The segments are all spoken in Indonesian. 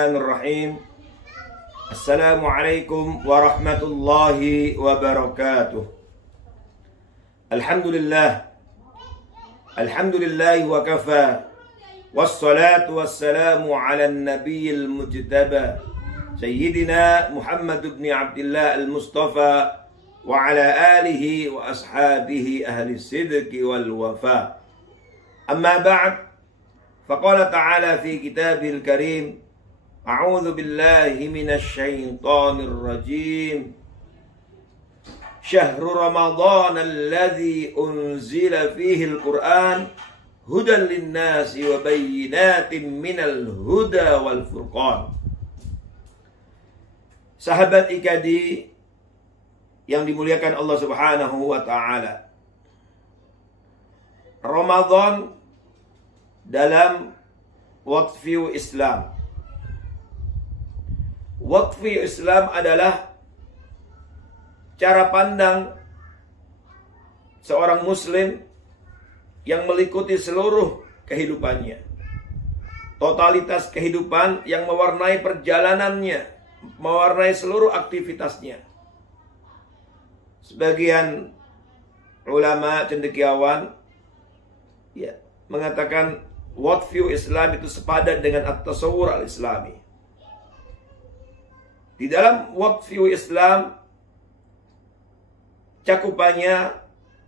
Bismillahirrahmanirrahim. Assalamualaikum warahmatullahi wabarakatuh. Alhamdulillah. Alhamdulillahi wa kafa. Wassalatu wassalamu ala nabiyil mujtaba Sayyidina Muhammad ibn Abdullah al-Mustafa wa ala alihi wa ashabihi ahli sidqi wal wafa. Amma ba'd. فقال تعالى في كتابه الكريم أعوذ بالله من الشيطان الرجيم شهر رمضان الذي أنزل فيه القرآن هدى للناس وبينات من الهدى والفرقان. Sahabat IKADI yang dimuliakan Allah Subhanahu wa taala, Ramadan dalam worldview Islam. Worldview Islam adalah cara pandang seorang muslim yang meliputi seluruh kehidupannya. Totalitas kehidupan yang mewarnai perjalanannya, mewarnai seluruh aktivitasnya. Sebagian ulama cendekiawan mengatakan worldview Islam itu sepadan dengan at-tasawwur al-islami. Di dalam worldview Islam, cakupannya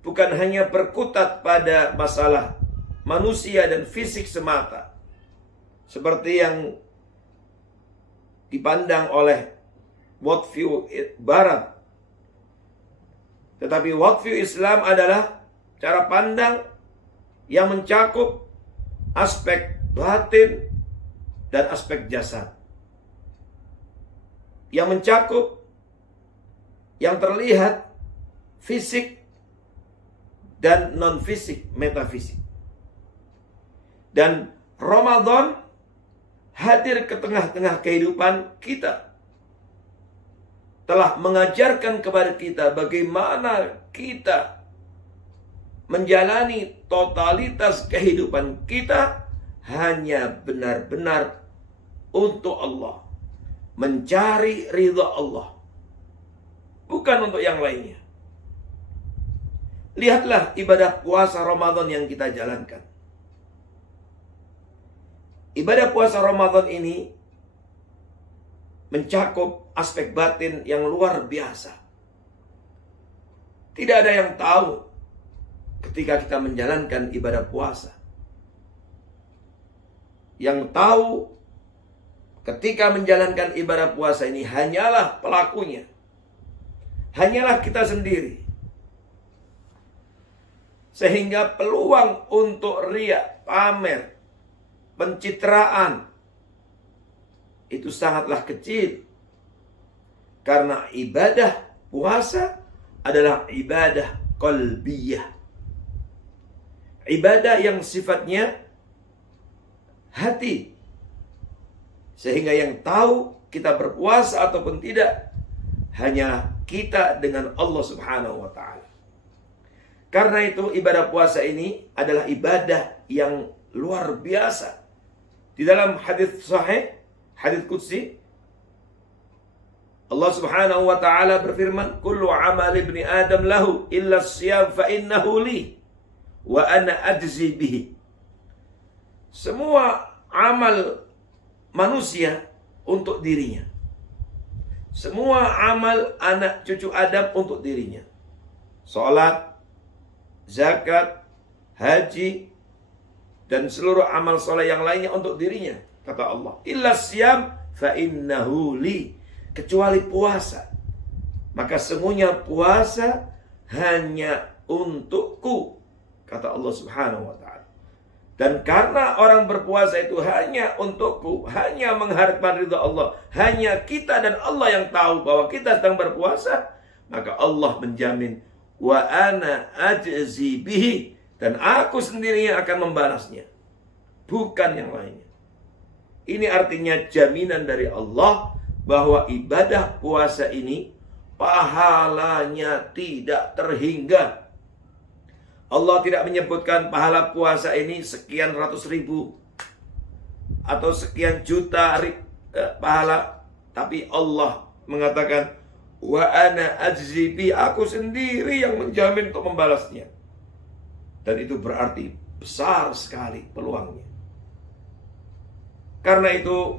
bukan hanya berkutat pada masalah manusia dan fisik semata, seperti yang dipandang oleh worldview Barat. Tetapi worldview Islam adalah cara pandang yang mencakup aspek batin dan aspek jasad, yang mencakup yang terlihat fisik dan non-fisik, metafisik. Dan Ramadan hadir ke tengah-tengah kehidupan kita, telah mengajarkan kepada kita bagaimana kita menjalani totalitas kehidupan kita hanya benar-benar untuk Allah, mencari ridha Allah, bukan untuk yang lainnya. Lihatlah ibadah puasa Ramadan yang kita jalankan. Ibadah puasa Ramadan ini mencakup aspek batin yang luar biasa. Tidak ada yang tahu ketika kita menjalankan ibadah puasa. Yang tahu ketika menjalankan ibadah puasa ini hanyalah pelakunya, hanyalah kita sendiri. Sehingga peluang untuk riya, pamer, pencitraan itu sangatlah kecil. Karena ibadah puasa adalah ibadah qalbiyah, ibadah yang sifatnya hati. Sehingga yang tahu kita berpuasa ataupun tidak hanya kita dengan Allah Subhanahu wa ta'ala. Karena itu ibadah puasa ini adalah ibadah yang luar biasa. Di dalam hadis sahih, hadis qudsi, Allah Subhanahu wa ta'ala berfirman, "Kullu amali ibni Adam lahu illa as-siyam fa innahu li wa ana ajzi bihi." Semua amal manusia untuk dirinya. Semua amal anak cucu Adam untuk dirinya. Salat, zakat, haji, dan seluruh amal soleh yang lainnya untuk dirinya, kata Allah. Illa siyam fa innahu li, kecuali puasa. Maka semuanya puasa hanya untukku, kata Allah Subhanahu wa ta'ala. Dan karena orang berpuasa itu hanya untukku, hanya mengharapkan ridha Allah, hanya kita dan Allah yang tahu bahwa kita sedang berpuasa, maka Allah menjamin, wa ana ajzi bihi, dan aku sendiri yang akan membalasnya, bukan yang lainnya. Ini artinya jaminan dari Allah bahwa ibadah puasa ini pahalanya tidak terhingga. Allah tidak menyebutkan pahala puasa ini sekian ratus ribu atau sekian juta pahala, tapi Allah mengatakan, wa ana ajzi bi, aku sendiri yang menjamin untuk membalasnya. Dan itu berarti besar sekali peluangnya. Karena itu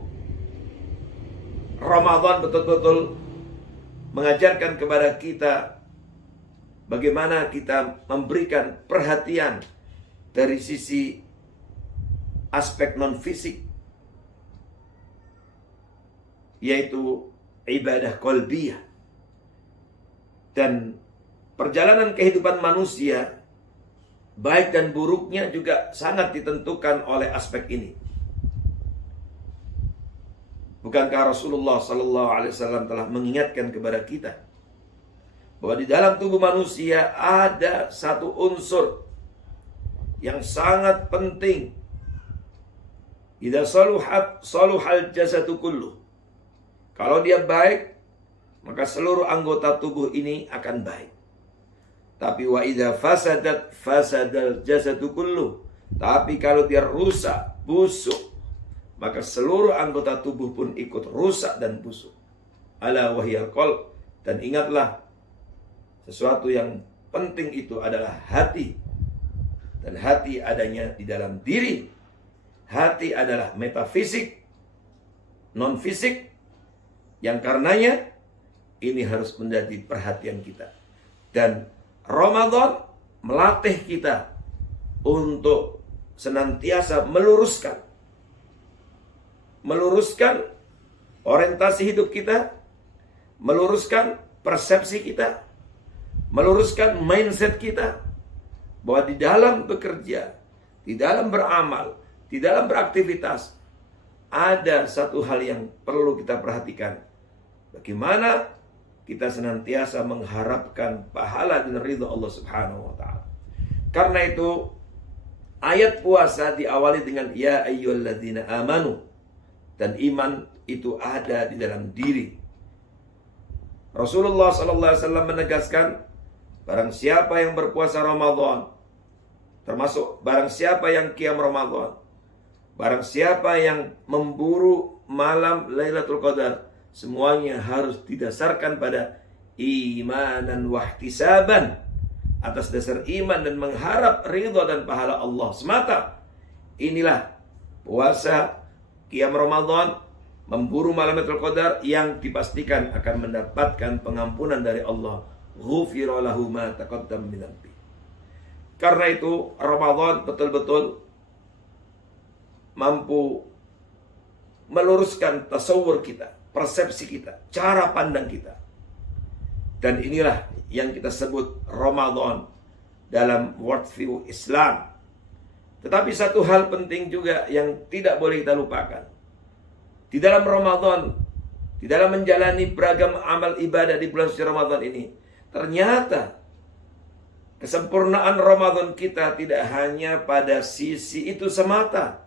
Ramadan betul-betul mengajarkan kepada kita bagaimana kita memberikan perhatian dari sisi aspek non-fisik, yaitu ibadah qalbiyah. Dan perjalanan kehidupan manusia, baik dan buruknya juga sangat ditentukan oleh aspek ini. Bukankah Rasulullah SAW telah mengingatkan kepada kita bahwa di dalam tubuh manusia ada satu unsur yang sangat penting. Idza saluhal jasadu kullu. Kalau dia baik, maka seluruh anggota tubuh ini akan baik. Tapi wa idza fasadal jasadu kullu. Tapi kalau dia rusak, busuk, maka seluruh anggota tubuh pun ikut rusak dan busuk. Ala wahyal qalb. Dan ingatlah, sesuatu yang penting itu adalah hati. Dan hati adanya di dalam diri. Hati adalah metafisik, non-fisik, yang karenanya ini harus menjadi perhatian kita. Dan Ramadan melatih kita untuk senantiasa meluruskan orientasi hidup kita, meluruskan persepsi kita, meluruskan mindset kita, bahwa di dalam bekerja, di dalam beramal, di dalam beraktivitas, ada satu hal yang perlu kita perhatikan. Bagaimana kita senantiasa mengharapkan pahala dan ridha Allah Subhanahu wa ta'ala. Karena itu ayat puasa diawali dengan ya ayyuhalladzina amanu. Dan iman itu ada di dalam diri. Rasulullah SAW menegaskan, barang siapa yang berpuasa Ramadan, termasuk barang siapa yang qiyam Ramadan, barang siapa yang memburu malam Lailatul Qadar, semuanya harus didasarkan pada imanan wahtisaban, atas dasar iman dan mengharap ridha dan pahala Allah semata. Inilah puasa qiyam Ramadan, memburu malam Lailatul Qadar, yang dipastikan akan mendapatkan pengampunan dari Allah. Ghufira lahu ma taqaddam min dhanbi. Karena itu Ramadan betul-betul mampu meluruskan tasawur kita, persepsi kita, cara pandang kita. Dan inilah yang kita sebut Ramadan dalam worldview Islam. Tetapi satu hal penting juga yang tidak boleh kita lupakan. Di dalam Ramadan, di dalam menjalani beragam amal ibadah di bulan suci Ramadan ini, ternyata kesempurnaan Ramadan kita tidak hanya pada sisi itu semata.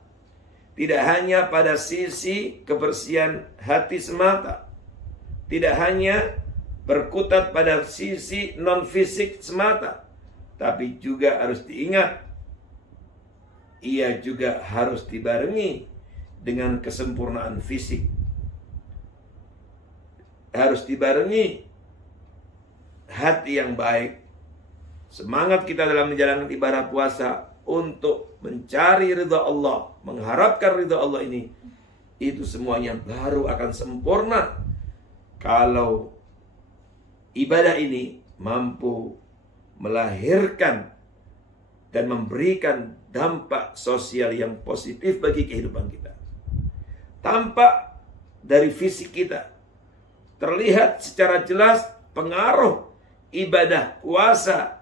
Tidak hanya pada sisi kebersihan hati semata. Tidak hanya berkutat pada sisi non-fisik semata. Tapi juga harus diingat, ia juga harus dibarengi dengan kesempurnaan fisik. Harus dibarengi hati yang baik. Semangat kita dalam menjalankan ibadah puasa untuk mencari ridha Allah, mengharapkan ridha Allah ini, itu semuanya baru akan sempurna kalau ibadah ini mampu melahirkan dan memberikan dampak sosial yang positif bagi kehidupan kita. Tampak dari fisik kita, terlihat secara jelas pengaruh ibadah puasa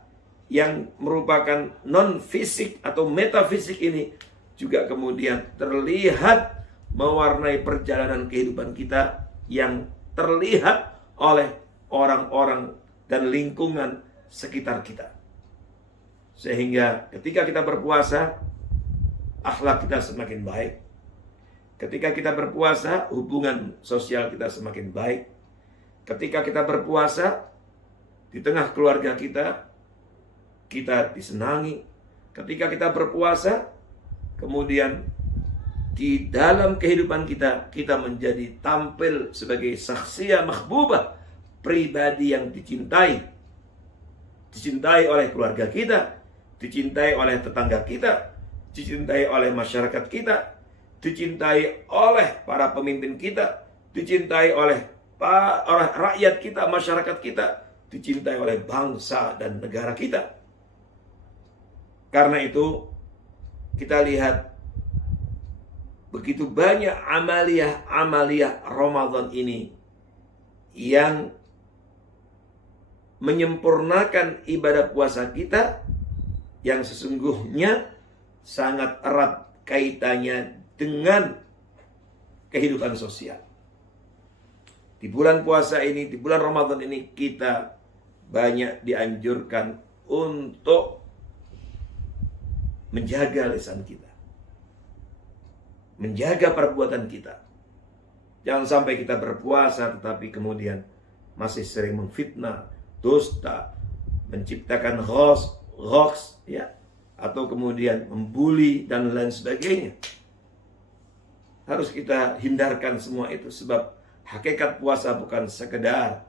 yang merupakan non-fisik atau metafisik ini juga kemudian terlihat mewarnai perjalanan kehidupan kita yang terlihat oleh orang-orang dan lingkungan sekitar kita. Sehingga ketika kita berpuasa, akhlak kita semakin baik. Ketika kita berpuasa, hubungan sosial kita semakin baik. Ketika kita berpuasa, di tengah keluarga kita disenangi. Ketika kita berpuasa, kemudian di dalam kehidupan kita, kita menjadi tampil sebagai syakhsiyah mahbubah, pribadi yang dicintai. Dicintai oleh keluarga kita, dicintai oleh tetangga kita, dicintai oleh masyarakat kita, dicintai oleh para pemimpin kita, dicintai oleh rakyat kita, masyarakat kita, dicintai oleh bangsa dan negara kita. Karena itu, kita lihat begitu banyak amaliyah Ramadan ini yang menyempurnakan ibadah puasa kita, yang sesungguhnya sangat erat kaitannya dengan kehidupan sosial. Di bulan puasa ini, di bulan Ramadan ini, kita banyak dianjurkan untuk menjaga lisan kita, menjaga perbuatan kita. Jangan sampai kita berpuasa tetapi kemudian masih sering memfitnah, dusta, menciptakan hoax, ya, atau kemudian membuli dan lain sebagainya. Harus kita hindarkan semua itu, sebab hakikat puasa bukan sekedar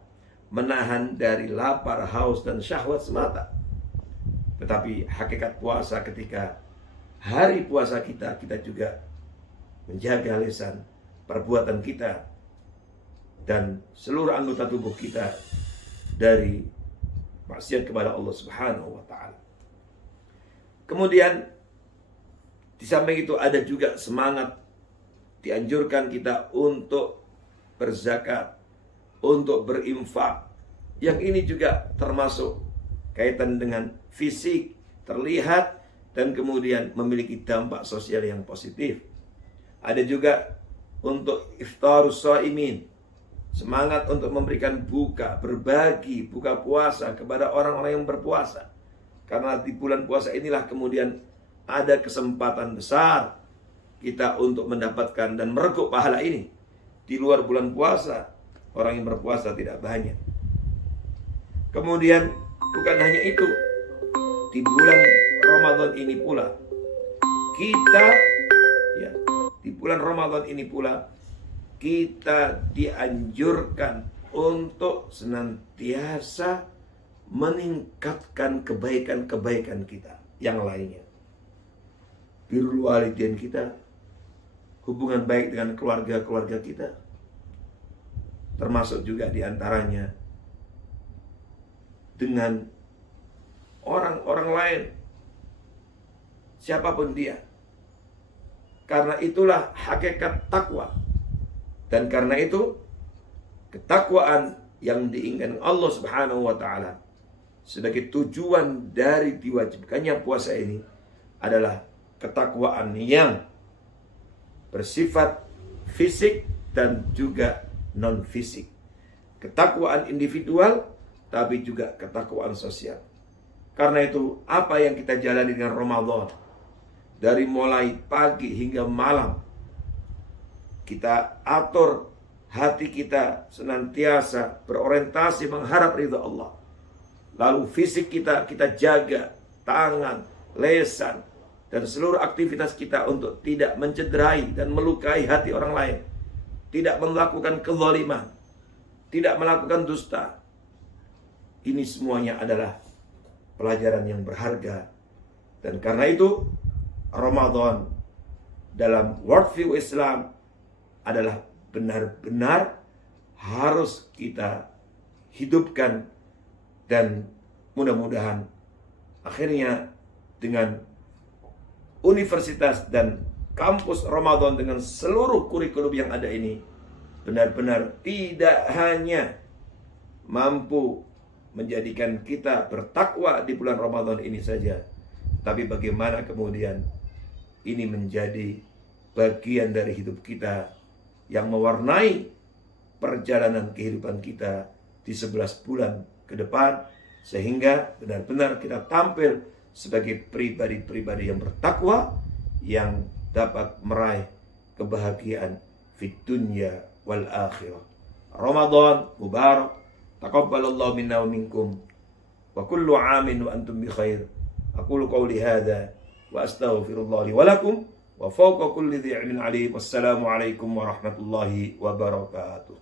menahan dari lapar, haus dan syahwat semata. Tetapi hakikat puasa ketika hari puasa kita juga menjaga lisan, perbuatan kita, dan seluruh anggota tubuh kita dari maksiat kepada Allah Subhanahu wa ta'ala. Kemudian di samping itu ada juga semangat, dianjurkan kita untuk berzakat, untuk berinfak. Yang ini juga termasuk kaitan dengan fisik, terlihat, dan kemudian memiliki dampak sosial yang positif. Ada juga untuk iftarus shaimin, semangat untuk memberikan berbagi buka puasa kepada orang-orang yang berpuasa. Karena di bulan puasa inilah kemudian ada kesempatan besar kita untuk mendapatkan dan mereguk pahala ini. Di luar bulan puasa, orang yang berpuasa tidak banyak. Kemudian bukan hanya itu, di bulan Ramadan ini pula kita, ya, di bulan Ramadan ini pula kita dianjurkan untuk senantiasa meningkatkan kebaikan-kebaikan kita yang lainnya. Birrul walidain kita, hubungan baik dengan keluarga-keluarga kita, termasuk juga diantaranya dengan orang-orang lain, siapapun dia. Karena itulah hakikat takwa. Dan karena itu, ketakwaan yang diinginkan Allah Subhanahu wa ta'ala sebagai tujuan dari diwajibkannya puasa ini adalah ketakwaan yang bersifat fisik dan juga non-fisik. Ketakwaan individual, tapi juga ketakwaan sosial. Karena itu, apa yang kita jalani dengan Ramadan, dari mulai pagi hingga malam, kita atur hati kita senantiasa berorientasi mengharap ridha Allah. Lalu fisik kita jaga, tangan, lesan, dan seluruh aktivitas kita untuk tidak mencederai dan melukai hati orang lain. Tidak melakukan kezaliman, tidak melakukan dusta. Ini semuanya adalah pelajaran yang berharga. Dan karena itu, Ramadan dalam worldview Islam adalah benar-benar harus kita hidupkan, dan mudah-mudahan akhirnya dengan universitas dan kampus Ramadan dengan seluruh kurikulum yang ada ini benar-benar tidak hanya mampu menjadikan kita bertakwa di bulan Ramadan ini saja, tapi bagaimana kemudian ini menjadi bagian dari hidup kita yang mewarnai perjalanan kehidupan kita di 11 bulan ke depan, sehingga benar-benar kita tampil sebagai pribadi-pribadi yang bertakwa, yang dapat meraih kebahagiaan fid dunya wal akhirah. Ramadan mubarak, taqabbalallahu minna wa minkum, wa kullu amin wa antum bi khair. Aqulu qawli hadza wa astaghfirullah li wa lakum wa fawqa kulli dhi ilmin alim. Wassalamualaikum warahmatullahi wabarakatuh.